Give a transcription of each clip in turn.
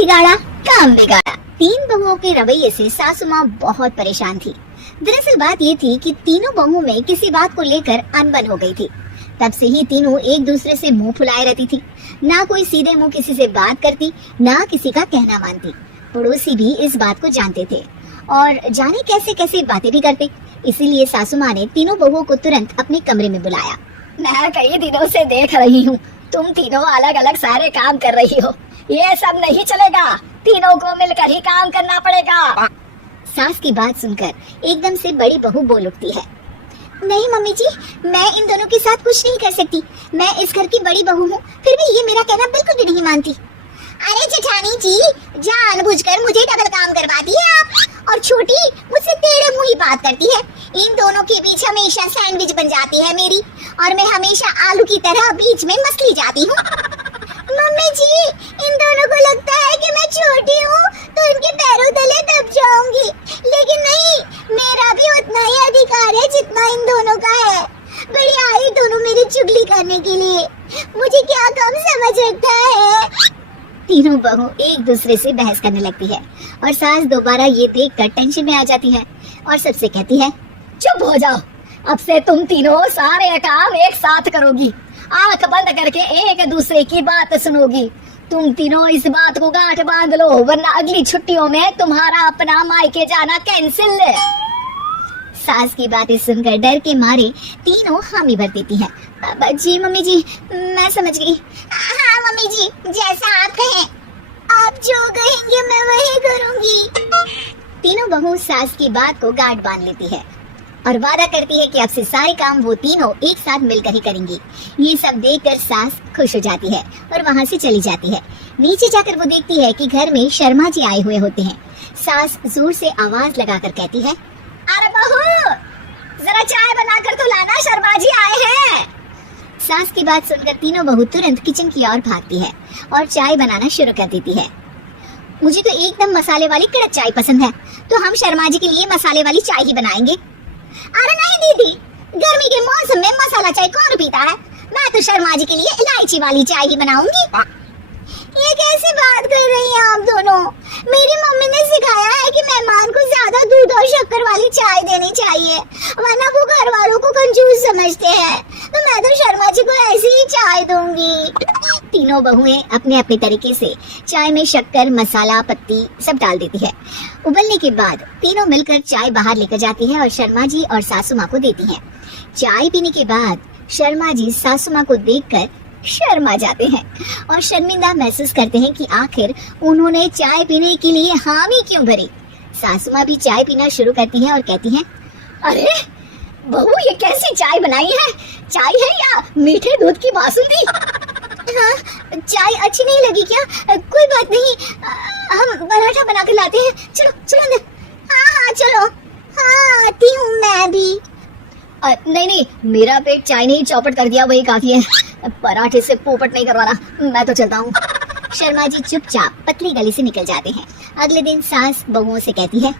बिगाड़ा काम बिगाड़ा। तीन बहुओं के रवैये से सासू माँ बहुत परेशान थी। दरअसल बात ये थी कि तीनों बहुओं में किसी बात को लेकर अनबन हो गई थी। तब से ही तीनों एक दूसरे से मुंह फुलाए रहती थी। ना कोई सीधे मुंह किसी से बात करती, ना किसी का कहना मानती। पड़ोसी भी इस बात को जानते थे और जाने कैसे कैसे बातें भी करते। इसीलिए सासू माँ ने तीनों बहुओं को तुरंत अपने कमरे में बुलाया। मैं कई दिनों से देख रही हूँ, तुम तीनों अलग अलग सारे काम कर रही हो। ये सब नहीं चलेगा, तीनों को मिलकर ही काम करना पड़ेगा। सास की बात सुनकर एकदम से बड़ी बहू बोल उठती है। नहीं मम्मी जी, मैं इन दोनों के साथ कुछ नहीं कर सकती। मैं इस घर की बड़ी बहू हूँ, फिर भी ये मेरा कहना बिल्कुल भी नहीं मानती। अरे जेठानी जी, जानबूझकर मुझे डबल काम करवाती है आप, और छोटी मुझसे टेढ़े मुंह ही बात करती है। इन दोनों के बीच हमेशा सैंडविच बन जाती है मेरी, और मैं हमेशा आलू की तरह बीच में मसली जाती हूँ। मम्मी जी, इन दोनों को लगता है कि मैं छोटी हूँ तो इनके पैरों तले दब जाऊंगी, लेकिन नहीं, मेरा भी उतना ही अधिकार है जितना इन दोनों का है। बड़ी आई दोनों मेरी चुगली करने के लिए, मुझे क्या कम समझ रखा है। तीनों बहू एक दूसरे से बहस करने लगती है और सास दोबारा ये देखकर टेंशन में आ जाती है और सबसे कहती है, चुप हो जाओ, अब से तुम तीनों सारे काम एक साथ करोगी। आंख बंद करके एक दूसरे की बात सुनोगी। तुम तीनों इस बात को गांठ बांध लो, वरना अगली छुट्टियों में तुम्हारा अपना मायके जाना कैंसिल। सास की बातें सुनकर डर के मारे तीनों हामी भर देती है। जी मम्मी जी, मैं समझ गई। हाँ मम्मी जी, जैसा आप कहें, आप जो कहेंगे मैं वही करूंगी। तीनों बहू सास की बात को गांठ बांध लेती है और वादा करती है कि अब से सारे काम वो तीनों एक साथ मिलकर ही करेंगी। ये सब देखकर सास खुश हो जाती है और वहाँ से चली जाती है। नीचे जाकर वो देखती है कि घर में शर्मा जी आए हुए होते हैं। सास जोर से आवाज लगाकर कहती है, अरे बहू, जरा चाय बनाकर तो लाना, शर्मा जी आए हैं। सास की बात सुनकर तीनों बहू तुरंत किचन की ओर भागती है और चाय बनाना शुरू कर देती है। मुझे तो एकदम मसाले वाली कड़क चाय पसंद है, तो हम शर्मा जी के लिए मसाले वाली चाय ही बनाएंगे। अरे नहीं दीदी, गर्मी के मौसम में मसाला चाय कौन पीता है? मैं तो शर्मा जी के लिए इलायची वाली चाय ही बनाऊंगी। ये कैसी बात कर रही हैं आप दोनों? मेरी मम्मी ने सिखाया है कि मेहमान को ज्यादा दूध और शक्कर वाली चाय देनी चाहिए, वरना वो घर वालों को कंजूस समझते हैं। तो मैं तो शर्मा जी को ऐसी ही चाय दूंगी। तीनों बहुएं अपने अपने तरीके से चाय में शक्कर, मसाला, पत्ती सब डाल देती है। उबलने के बाद तीनों मिलकर चाय बाहर लेकर जाती है और शर्मा जी और सासू माँ को देती है। चाय पीने के बाद शर्मा जी सासू माँ को देखकर शर्मा जाते हैं और शर्मिंदा महसूस करते हैं कि आखिर उन्होंने चाय पीने के लिए हामी क्यों भरी। सासू माँ भी चाय पीना शुरू करती हैं और कहती हैं, अरे बहू, ये कैसी चाय बनाई है? चाय है या मीठे दूध की बासुंदी? हाँ, चाय अच्छी नहीं लगी क्या? कोई बात नहीं, हम पराठा बना कर लाते हैं। चलो चलो अंदर। हाँ चलो। हाँ, आती हूँ मैं भी। नहीं, मेरा पेट चाय ने ही चौपट कर दिया, वही काफी है। पराठे से पोपट नहीं करवाना, मैं तो चलता हूँ। शर्मा जी चुपचाप पतली गली से निकल जाते हैं। अगले दिन सास बहुओं से कहती है,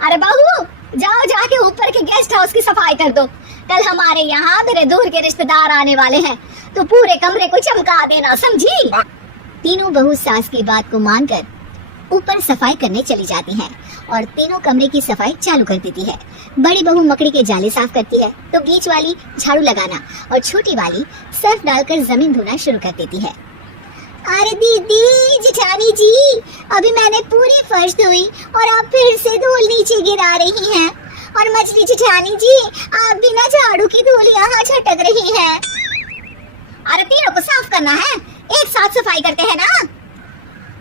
अरे बहू, जाओ जाके ऊपर के गेस्ट हाउस की सफाई कर दो। कल हमारे यहाँ मेरे दूर के रिश्तेदार आने वाले हैं, तो पूरे कमरे को चमका देना, समझी? तीनों बहू सास की बात को मानकर ऊपर सफाई करने चली जाती हैं और तीनों कमरे की सफाई चालू कर देती है। बड़ी बहू मकड़ी के जाले साफ करती है, तो बीच वाली झाड़ू लगाना और छोटी वाली सर्फ डालकर जमीन धोना शुरू कर देती है। अरे दीदी, जेठानी जी, अभी मैंने पूरी फर्श धोई और आप फिर से धूल नीचे गिरा रही हैं। और मछली जेठानी जी, आप बिना झाड़ू की धूल यहाँ छटक रही है। अरे तीनों को साफ करना है, एक साथ सफाई करते हैं ना।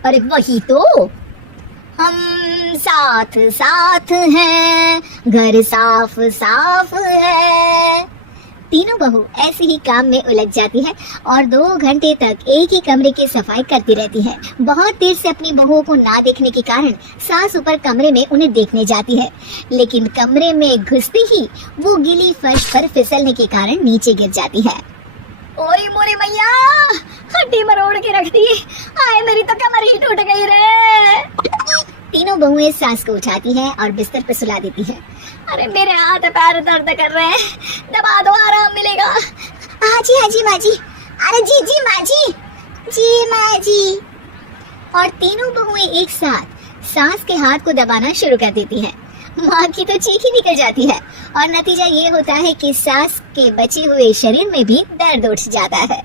अरे वही तो, हम साथ साथ हैं, घर साफ साफ है। तीनों बहू ऐसे ही काम में उलझ जाती है और 2 घंटे तक एक ही कमरे की सफाई करती रहती है। बहुत देर से अपनी बहुओं को ना देखने के कारण सास ऊपर कमरे में उन्हें देखने जाती है, लेकिन कमरे में घुसते ही वो गीली फर्श पर फिसलने के कारण नीचे गिर जाती है। ओए मोरे मैया, हड्डी मरोड़ के रख दी, आए मेरी तो कमर ही टूट गई रे। तीनों बहुएं सास को उठाती हैं और बिस्तर पर सुला देती हैं। अरे मेरे हाथ पैर दर्द कर रहे हैं, दबा दो, आराम मिलेगा। हाँ जी माँ जी। अरे जी माँ जी, जी माँ जी। और तीनों बहुएं एक साथ सास के हाथ को दबाना शुरू कर देती है। माँ की तो चीख ही निकल जाती है और नतीजा ये होता है कि सास के बचे हुए शरीर में भी दर्द उठ जाता है।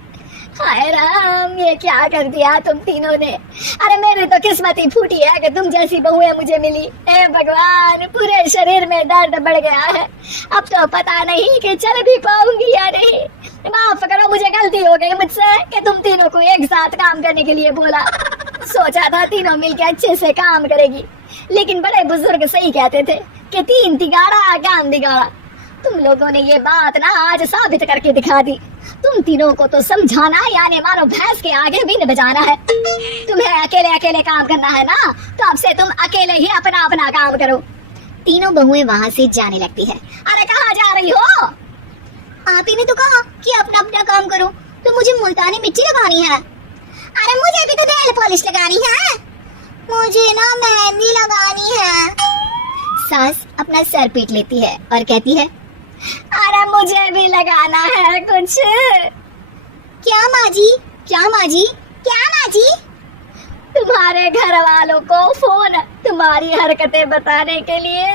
हाय राम, ये क्या कर दिया तुम तीनों ने। अरे मेरी तो किस्मत ही फूटी है कि तुम जैसी बहुएं मुझे मिली। ए भगवान, पूरे शरीर में दर्द बढ़ गया है। अब तो पता नहीं कि चल भी पाऊंगी या नहीं। माफ करो, मुझे गलती हो गई मुझसे कि तुम तीनों को एक साथ काम करने के लिए बोला। सोचा था तीनों मिलकर अच्छे से काम करेगी, लेकिन बड़े बुजुर्ग सही कहते थे कि 3 तिगाड़ा काम बिगाड़ा। तुम लोगों ने ये बात ना आज साबित करके दिखा दी। तुम तीनों को तो समझाना यानी मानो भैंस के आगे बीन बजाना है। तुम्हें अकेले अकेले काम करना है ना, तो अब से तुम अकेले ही अपना अपना काम करो। तीनों बहुएं वहाँ से जाने लगती है। अरे कहाँ जा रही हो? आप ही ने तो कहा कि अपना अपना काम करो, तो मुझे मुल्तानी मिट्टी लगानी है। अरे मुझे भी तो नेल पॉलिश लगानी है। मुझे ना मेहंदी लगानी है। सास अपना सर पीट लेती है और कहती है, अरे मुझे भी लगाना है कुछ। क्या माँ जी, क्या माँ जी, क्या माँ जी? तुम्हारे घर वालों को फोन तुम्हारी हरकतें बताने के लिए।